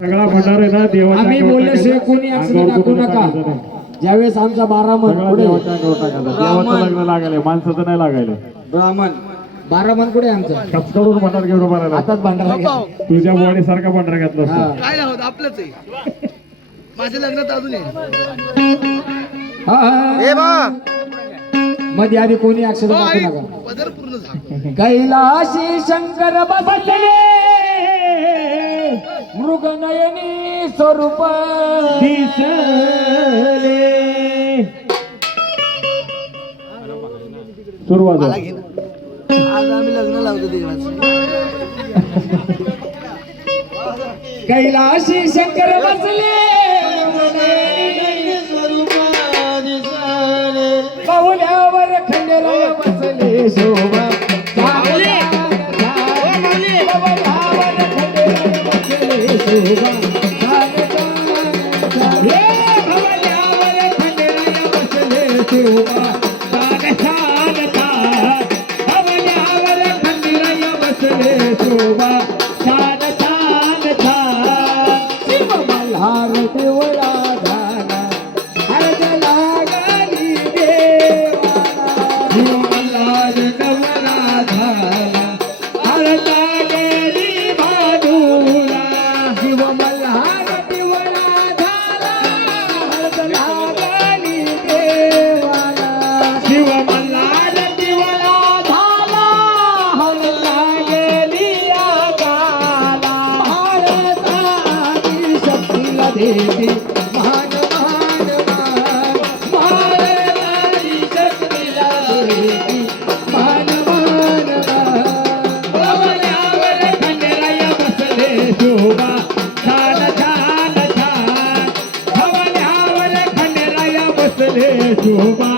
सगळा भंडार आहे ना देवाच्या आम्ही बोलल्याशिवाय कोणी ऍक्सिडेंट दाखवू नका. ज्यावेळेस आमचा 12 मन पुढे देवाचं लग्न लागायला माणसाचं नाही लागायला. ब्राह्मण 12 मन पुढे आमचा कपकडून भंडार घेऊन उभा राहिला. आताच भांडारा घ्या. तुझ्या बॉडी सारखा भंडार घेतला असता. काय होत आपलंच आहे. माझ्या लग्नात अजून मध्ये आधी कोणी ऍक्सिडेंट दाखवू नका. पदर पूर्ण झाला. कैलाशी शंकर बसले मृगनयनी स्वरूप दिसले. सुरुवात मला घे ना. आज आम्ही लग्न लावतो देवाचं. कैलाशी शंकर बसले पाहुल्यावर खंडेराय बसले शोभा. पाहुल्यावर खंडेराय बसले शोभा. पाहुल्यावर खंडेराय बसले शोभा. पाहुल्यावर खंडेराय बसले शोभा. छान छान छान शिव मल्हार देवळा झाला हरद लागली देवाला. शिव मल्हार देवळा झाला हरद लागली भादूला. शिव मल्हार देवळा झाला हरद लागली देवाला. शिव मल्हार देवळा झाला हरद लागली आगाला. भारताची शक्तीला देवी मान मान मान. भारताची शक्तीला देवी मान मान मान. पाहुण्यावर खंडेराय बसले शोभा. छान छान छान. पाहुण्यावर खंडेराय बसले शोभा.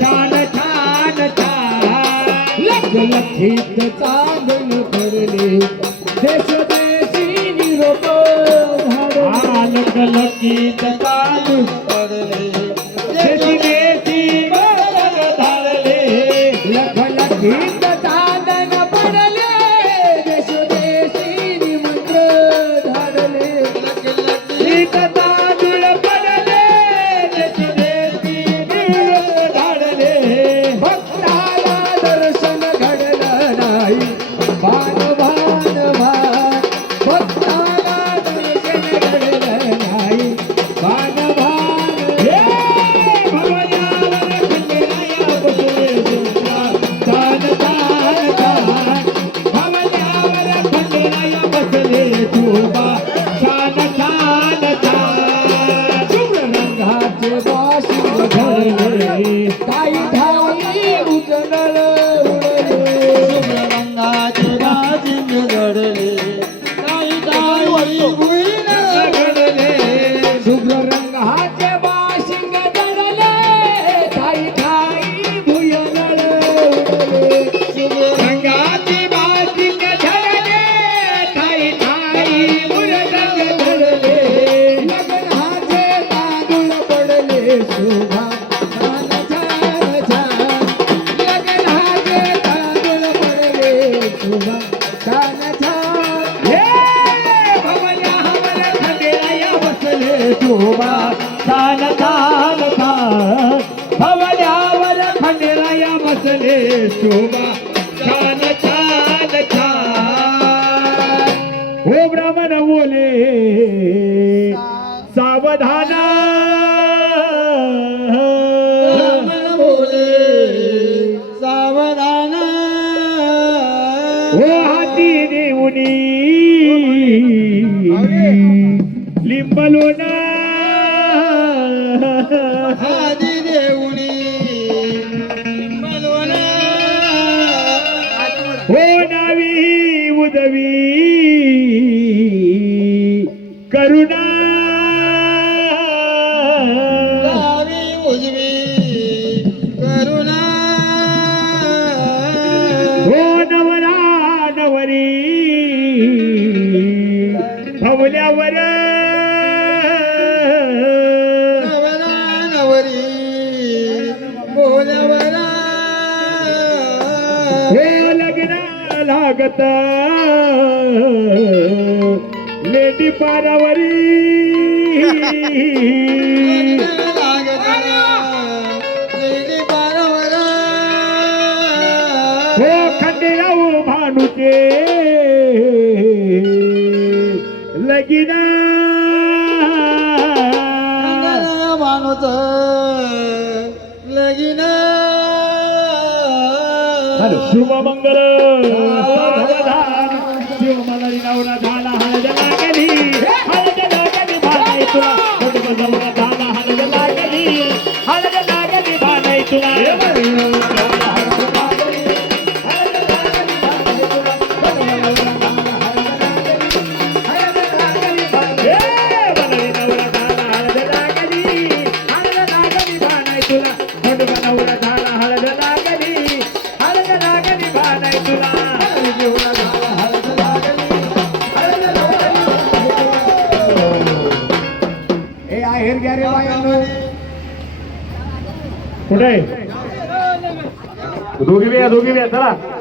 छान छान छान. लखलखीत चांदण पडले देश देशी निरोप झाडले. लखलखीत चांदण पडले देशी देशी बरग धाडले. लखलखीत चांदण पडले देश देशी निमंत्र धाडले. लखलखीत तांदूळ पडले देश देशी निमंत्र धाडले. भक्ताला दर्शन घडलं नाही भान भान भान. भक्ताला दर्शन घडलं नाही भान भान. भगवानावर खंडेराय बसले शोभा. छान छान छान. भगवानावर खंडेराय बसले शोभा. छान छान छान. शुभ्र रंगाचे वाशिंग धरले काही ठाई उजळल उडले. शुभ्र रंगाचे वाशिंग धरले काही ठाई उजळल घडले. शुभ्र रंगाचे वाशिंग धरले काही ठाई भुयनळ उडले. शुभ्र रंगाचे वाशिंग धरले काही ठाई भुयनळ घडले. लग्नाचे तांदूळ पडले शोभा. छान छान छान. लग्नाचे तांदूळ पडले शोभा. छान छान. भवल्यावर खंडेराय बसले शोभा. छान छान छान. भवल्यावर खंडेराय बसले शोभा. छान छान छान. हो ब्राह्मण बोले सावधान. ब्राह्मण बोले सावधान. हो हाती देऊनी लिंबलोना. हाती देऊनी लिंबलोना. हो नावी उदवी करुणा. नावी उजवी करुणा. हो नवरा नवरी भवल्यावर नवरा नवरी भवल्यावर. हो लग्न लागत लेन नदी पारावरी हो खंडेराव भानुके लगीना मानवत लगीन शुभमंगल शिवमंगली नवरा झाला हळद लागली भानाई तुला नवरा झाला हळद लागली भानाई तुला कुठे दोघी बी या चला